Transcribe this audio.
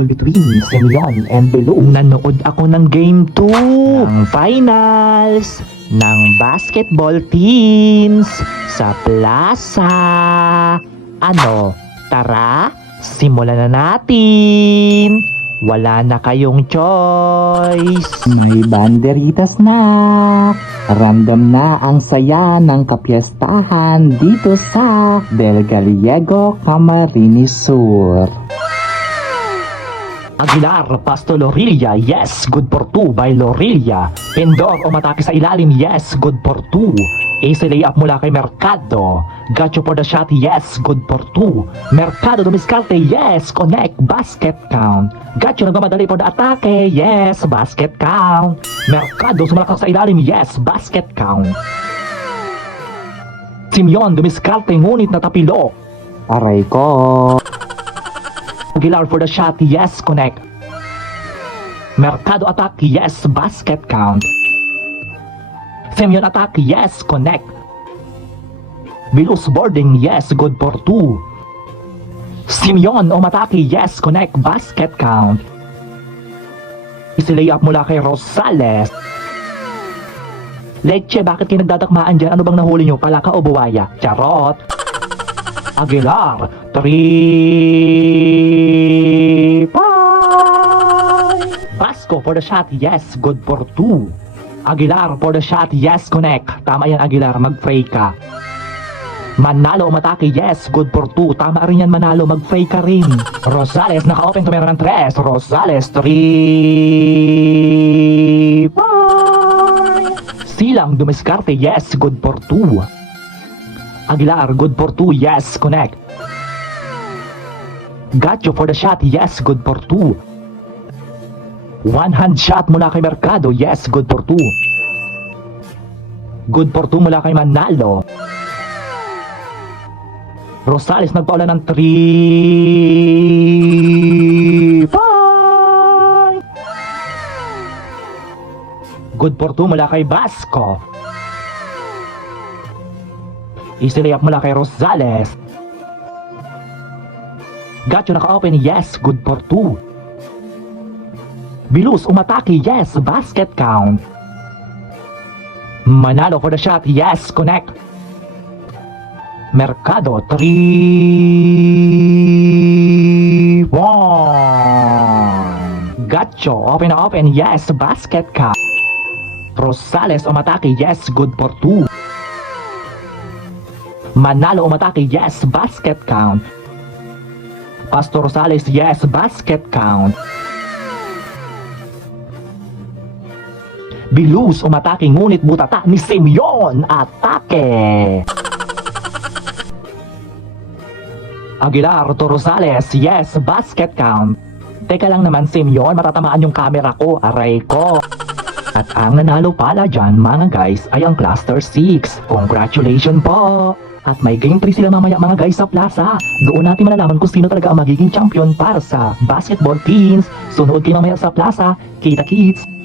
double between Simeon and Bello. Nanood ako ng Game 2 ng finals ng basketball teams sa plaza. Ano, tara, simulan na natin. Wala na kayong choice. May banderitas na. Random na ang saya ng kapiestahan dito sa Del Gallego, Camarines Sur. Aguilar, Pasto Lorilla, yes, good for 2 by Lorilla. Pendor, umatake sa ilalim, yes, good for 2. Ace layup mula kay Mercado. Gacho for the shot, yes, good for 2. Mercado dumiskarte, yes, connect, basket count. Gacho nagmamadali for the atake, yes, basket count. Mercado sumalakak sa ilalim, yes, basket count. Simeon dumiskarte ngunit natapilok. Aray ko. Aguilar for the shot, yes, connect. Mercado attack, yes, basket count. Simeon attack, yes, connect. Bilus boarding, yes, good for 2. Simeon umatake, yes, connect, basket count. Isilay up mula kay Rosales. Leche, bakit kayo nagdadakmaan dyan? Ano bang nahuli nyo? Palaka o buwaya? Charot! Aguilar, 3 Basco for the shot, yes, good for 2. Aguilar for the shot, yes, connect. Tama yan, Aguilar, mag-fray ka. Manalo umatake, yes, good for 2. Tama rin yan, Manalo, mag-fray ka rin. Rosales, naka-open tumira ng 3. Rosales, 3 Silang dumiskarte, yes, good for 2. Aguilar, good for 2, yes, connect. Gacho for the shot, yes, good for 2. One hand shot mula kay Mercado, yes, good for 2. Good for 2 mula kay Manalo. Rosales nagpaula ng 3 Good for 2 mula kay Basco. Easy layup mula kay Rosales. Gacho naka-open, yes, good for 2. Bilus umatake, yes, basket count. Manalo for the shot, yes, connect. Mercado, 3 Gacho, open na open, yes, basket count. Rosales umatake, yes, good for 2. Manalo umatake, yes, basket count. Pastor Rosales, yes, basket count. Bilus umatake ngunit butata ni Simeon, atake. Aguilar to Rosales, yes, basket count. Teka lang naman, Simeon, matatamaan yung camera ko, aray ko. At ang nanalo pala dyan, mga guys, ay ang Cluster 6. Congratulations po! At may game 3 sila mamaya, mga guys, sa plaza. Doon natin malalaman kung sino talaga ang magiging champion para sa basketball teams. Sunod kayo mamaya sa plaza. Kita kits!